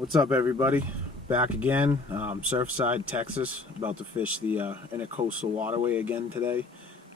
What's up, everybody? Back again, Surfside, Texas. About to fish the intercoastal waterway again today.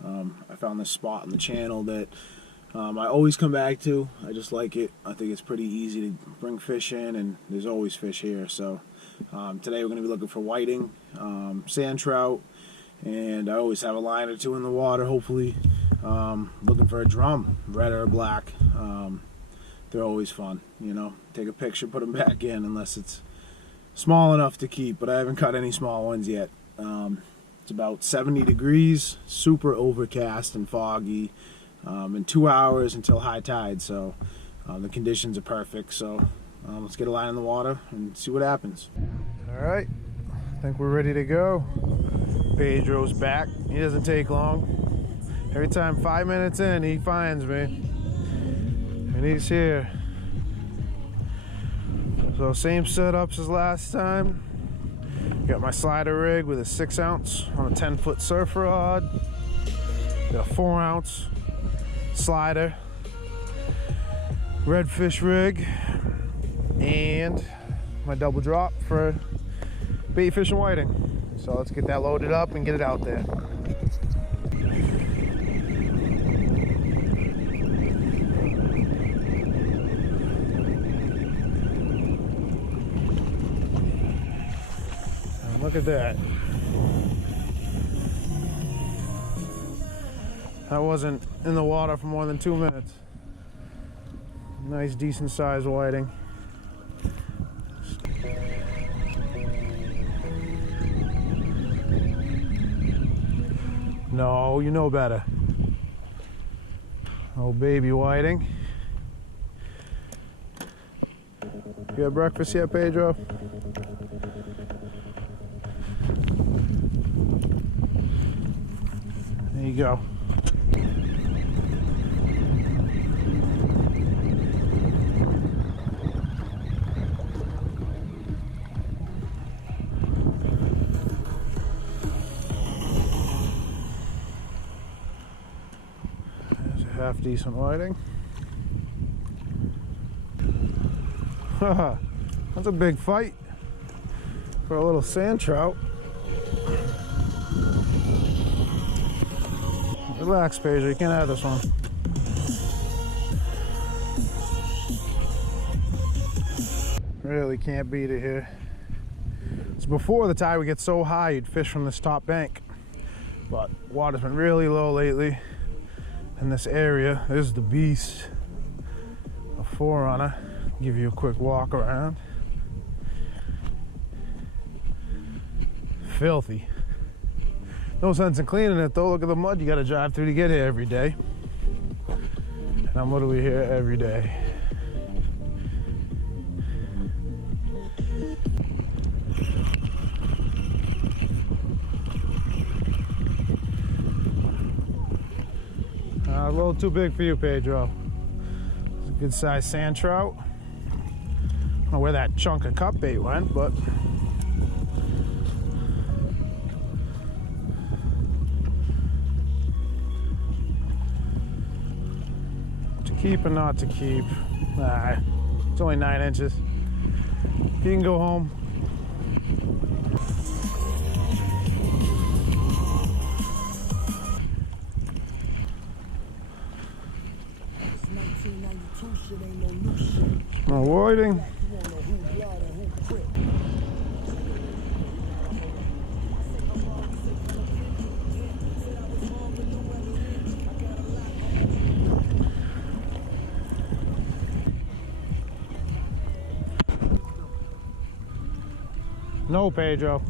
I found this spot on the channel that I always come back to. I just like it. I think it's pretty easy to bring fish in, and there's always fish here. So today we're going to be looking for whiting, sand trout, and I always have a line or two in the water, hopefully. Looking for a drum, red or black. They're always fun, you know. Take a picture, put them back in, unless it's small enough to keep, but I haven't caught any small ones yet. It's about 70 degrees, super overcast and foggy, in 2 hours until high tide, so the conditions are perfect. So let's get a line in the water and see what happens. All right, I think we're ready to go. Pedro's back. He doesn't take long. Every time 5 minutes in, he finds me. And he's here. So same setups as last time. Got my slider rig with a 6 ounce on a 10-foot surf rod. Got a 4 ounce slider, redfish rig, and my double drop for bait fish and whiting. So let's get that loaded up and get it out there. Look at that. That wasn't in the water for more than 2 minutes. Nice, decent sized whiting. No, you know better. Oh, baby whiting. You had breakfast yet, Pedro? There you go. There's a half decent whiting. That's a big fight for a little sand trout. Relax, Pedro, you can't have this one. Really can't beat it here. So before the tide would get so high, you'd fish from this top bank. But water's been really low lately in this area. This is the beast, a 4-runner. Give you a quick walk around. Filthy. No sense in cleaning it though. Look at the mud you gotta drive through to get here every day. And I'm literally here every day. A little too big for you, Pedro. It's a good sized sand trout. I don't know where that chunk of cut bait went, but keep and not to keep. It's only 9 inches. You can go home. No whiting. No, Pedro.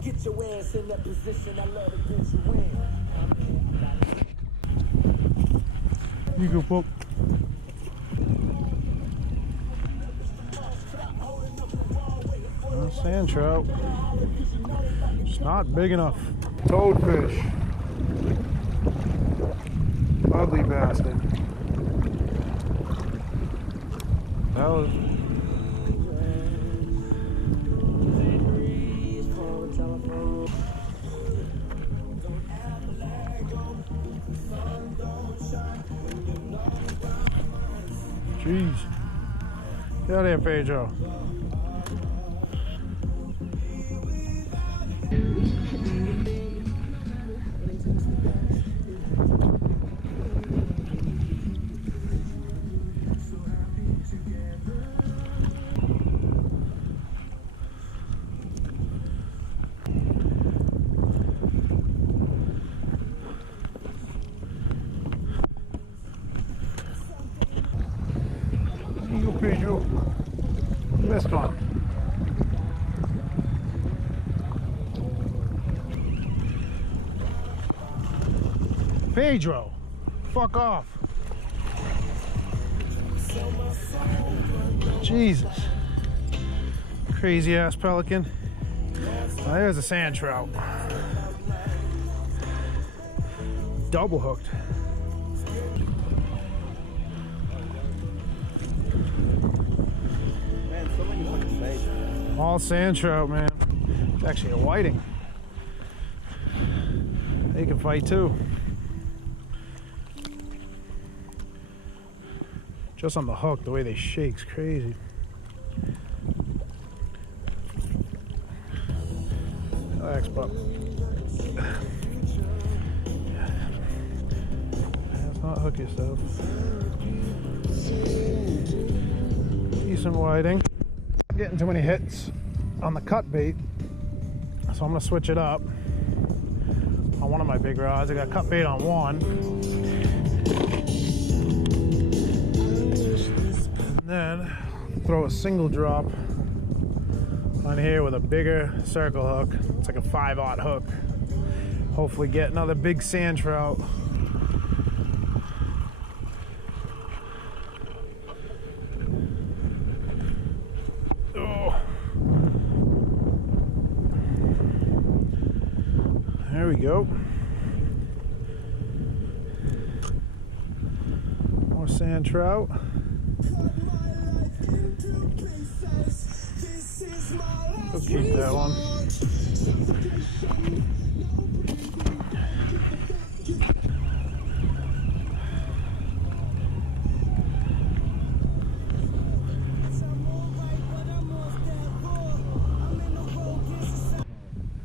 Get your ass in that position. I love to get you in. You go poke. Sand trout. It's not big enough. Toadfish. Ugly bastard. That was... Jeez. Get out of here, Pedro. You Pedro. Missed one. Pedro, fuck off. Jesus. Crazy ass pelican. Oh, there's a sand trout. Double hooked. Man, so many fucking baits. All sand trout, man. It's actually a whiting. They can fight too. Just on the hook, the way they shake's crazy. Relax, pup. Let's not hook yourself. Decent whiting. I'm getting too many hits on the cut bait, so I'm gonna switch it up on one of my big rods. I got cut bait on one, and then throw a single drop on here with a bigger circle hook. It's like a 5/0 hook. Hopefully get another big sand trout. Oh. There we go. More sand trout. We'll keep that one.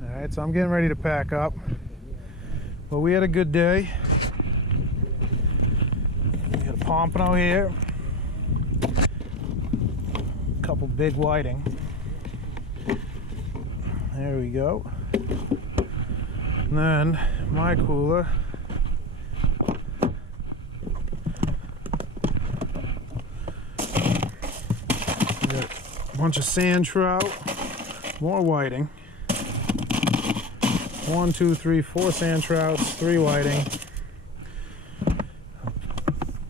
Alright, so I'm getting ready to pack up. But we had a good day. We got a pompano here. A couple big whiting. There we go. And then my cooler. We got a bunch of sand trout, more whiting. 1, 2, 3, 4 sand trouts, 3 whiting.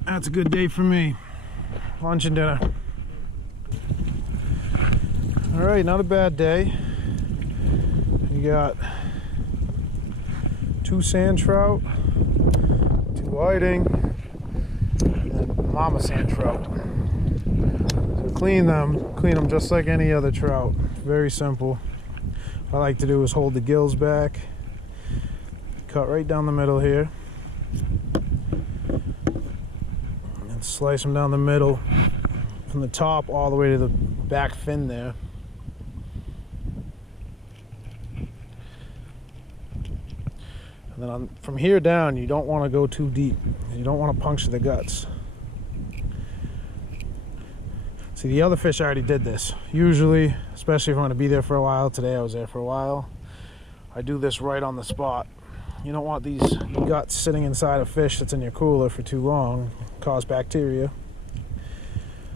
That's a good day for me. Lunch and dinner. All right, not a bad day. You got 2 sand trout, 2 whiting, and then mama sand trout. So clean them just like any other trout. Very simple. What I like to do is hold the gills back, cut right down the middle here, and slice them down the middle from the top all the way to the back fin there. And then from here down, you don't want to go too deep. You don't want to puncture the guts. See, the other fish already did this. Usually, especially if I'm going to be there for a while, today I was there for a while, I do this right on the spot. You don't want these guts sitting inside a fish that's in your cooler for too long, cause bacteria.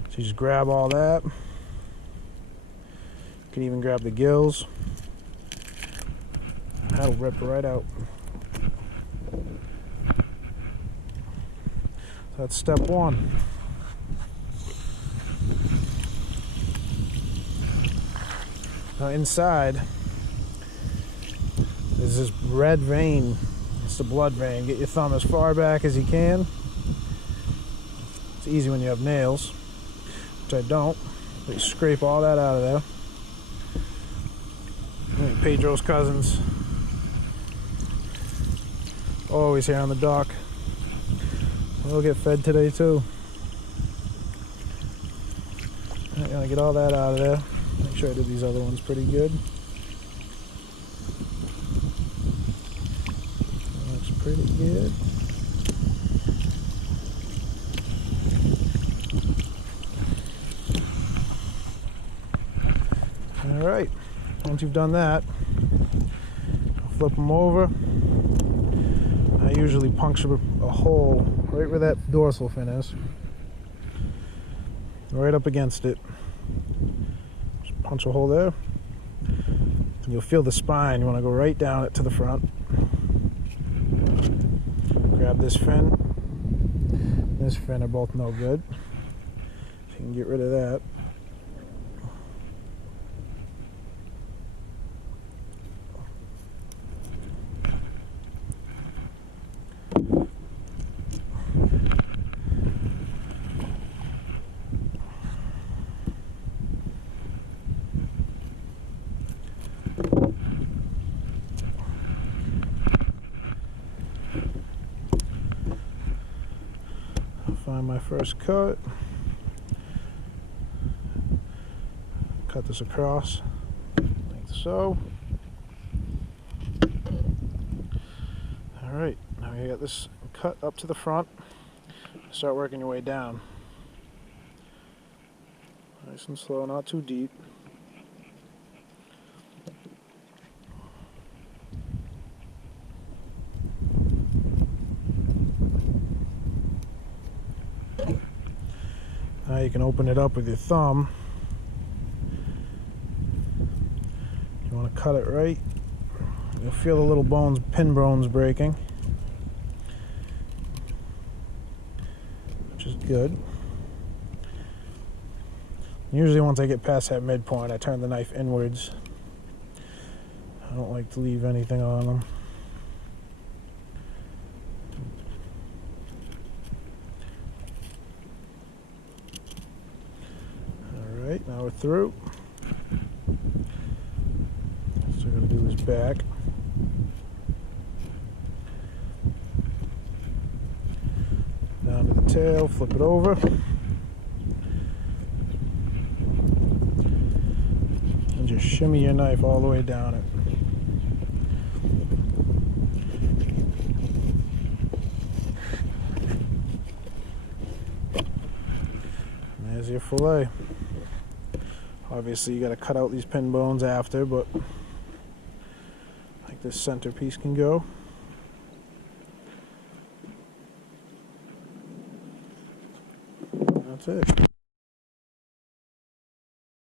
So you just grab all that. You can even grab the gills. That'll rip right out. That's step one. Now inside is this red vein. It's the blood vein. Get your thumb as far back as you can. It's easy when you have nails, which I don't. But you scrape all that out of there. Pedro's cousins, always here on the dock. We'll get fed today too. I'm gonna get all that out of there. Make sure I did these other ones pretty good. Looks pretty good. All right. Once you've done that, flip them over. I usually puncture a hole right where that dorsal fin is, right up against it. Just punch a hole there. And you'll feel the spine. You want to go right down it to the front. Grab this fin. This fin are both no good. So you can get rid of that. Find my first cut. Cut this across, like so. All right, now you got this cut up to the front. Start working your way down. Nice and slow, not too deep. Now you can open it up with your thumb. You want to cut it right. You'll feel the little bones, pin bones breaking, which is good. Usually once I get past that midpoint, I turn the knife inwards. I don't like to leave anything on them. Alright, now we're through. So we're going to do his back. Down to the tail, flip it over. And just shimmy your knife all the way down it. And there's your fillet. Obviously you got to cut out these pin bones after, but like this centerpiece can go. That's it.